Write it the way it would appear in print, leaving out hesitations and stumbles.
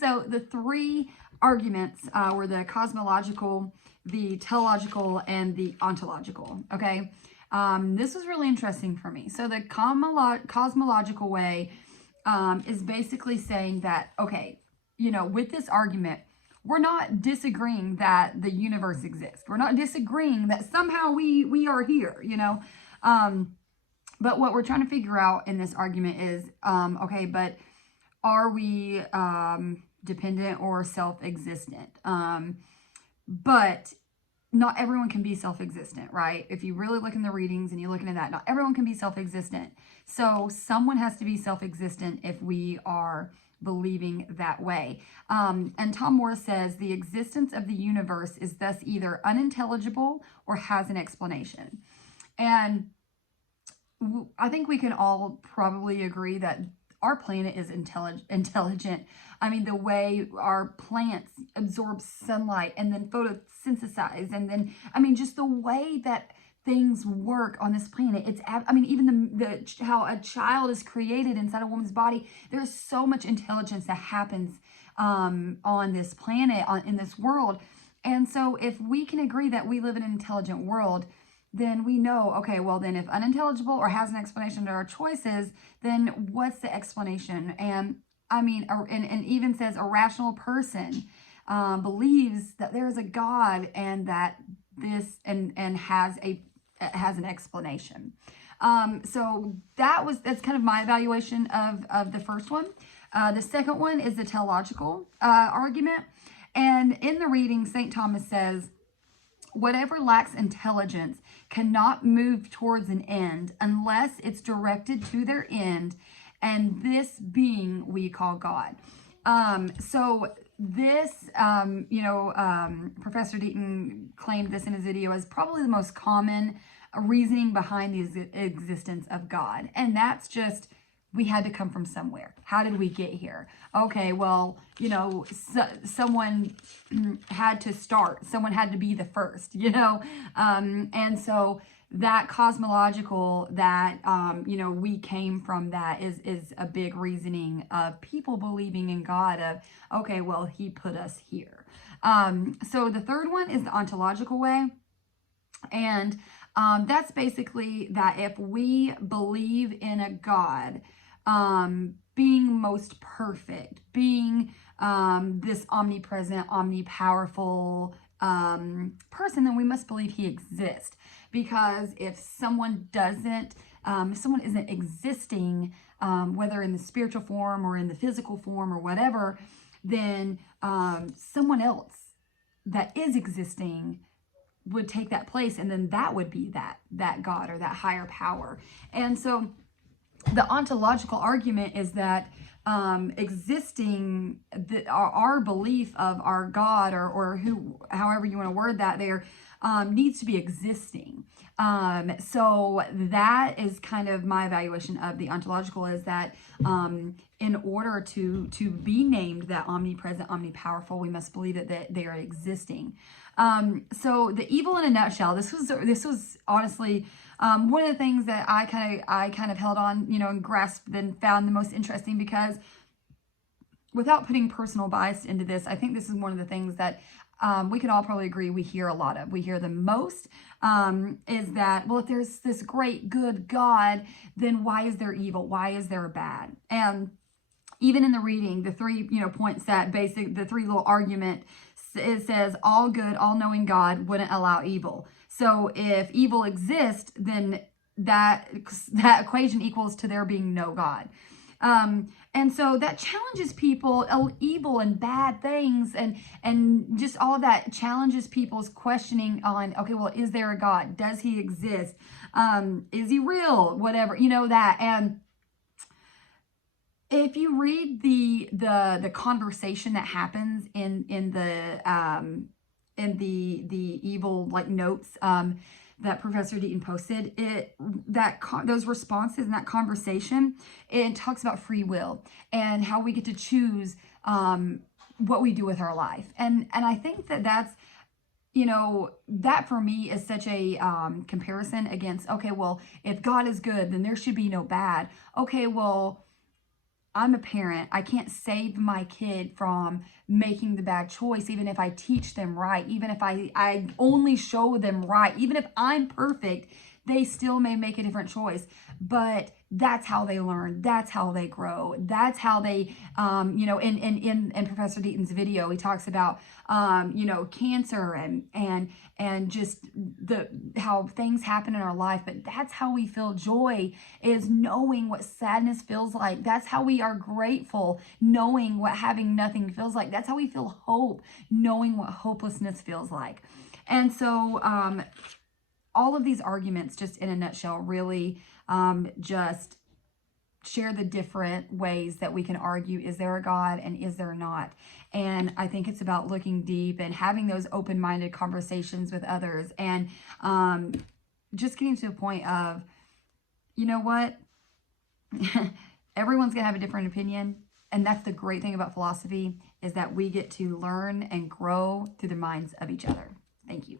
So the three arguments were the cosmological, the teleological, and the ontological, okay? This was really interesting for me. So the cosmological way is basically saying that, okay, you know, with this argument, we're not disagreeing that the universe exists. We're not disagreeing that somehow we are here, you know? But what we're trying to figure out in this argument is, okay, but are we dependent or self-existent? But not everyone can be self-existent, right? If you really look in the readings and you're looking at that, not everyone can be self-existent. So someone has to be self-existent if we are believing that way. And Tom Morris says the existence of the universe is thus either unintelligible or has an explanation. And I think we can all probably agree that our planet is intelligent. I mean, the way our plants absorb sunlight and then photosynthesize, and then, I mean, just the way that things work on this planet. It's, I mean, even the how a child is created inside a woman's body. There's so much intelligence that happens on this planet, in this world. And so if we can agree that we live in an intelligent world, then we know, okay, well then if unintelligible or has an explanation to our choices, then what's the explanation? And I mean, and even says a rational person believes that there is a God and that this and has an explanation. So that's kind of my evaluation of the first one. The second one is the teleological argument. And in the reading, St. Thomas says, whatever lacks intelligence cannot move towards an end unless it's directed to their end, and this being we call God. So this, Professor Deaton claimed this in his video as probably the most common reasoning behind the existence of God. And that's just, we had to come from somewhere. How did we get here? Okay, well, you know, someone had to start. Someone had to be the first, you know? And so that cosmological, that, we came from that is a big reasoning of people believing in God of, okay, well, he put us here. So the third one is the ontological way. And that's basically that if we believe in a God, being most perfect, being this omnipresent, omnipowerful person, then we must believe he exists. Because if someone doesn't, if someone isn't existing, whether in the spiritual form or in the physical form or whatever, then someone else that is existing would take that place, and then that would be that God or that higher power. And so the ontological argument is that existing, our belief of our God or who, however you want to word that there, needs to be existing. So that is kind of my evaluation of the ontological, is that in order to be named that omnipresent, omnipowerful, we must believe that they are existing. So the evil in a nutshell, this was honestly one of the things that I kind of held on, and grasped and found the most interesting, because without putting personal bias into this, I think this is one of the things that we can all probably agree we hear a lot of. We hear the most is that, well, if there's this great, good God, then why is there evil? Why is there bad? And even in the reading, the three, points that the three little argument, it says all good, all-knowing God wouldn't allow evil. So if evil exists, then that equation equals to there being no God. And so that challenges people, evil and bad things, and just all of that challenges people's questioning on, okay, well, is there a God? Does he exist? Is he real? Whatever, that. And if you read the conversation that happens in the evil notes that Professor Deaton posted, those responses in that conversation, it talks about free will and how we get to choose what we do with our life. And I think that's, that for me is such a comparison against, okay, well, if God is good, then there should be no bad. Okay, well, I'm a parent. I can't save my kid from making the bad choice, even if I teach them right, even if I only show them right, even if I'm perfect, they still may make a different choice. But that's how they learn. That's how they grow. That's how they, in Professor Deaton's video, he talks about, cancer and just how things happen in our life. But that's how we feel joy, is knowing what sadness feels like. That's how we are grateful, knowing what having nothing feels like. That's how we feel hope, knowing what hopelessness feels like. And so, all of these arguments, just in a nutshell, really just share the different ways that we can argue, is there a God and is there not? And I think it's about looking deep and having those open-minded conversations with others, and just getting to a point of, you know what? Everyone's going to have a different opinion. And that's the great thing about philosophy, is that we get to learn and grow through the minds of each other. Thank you.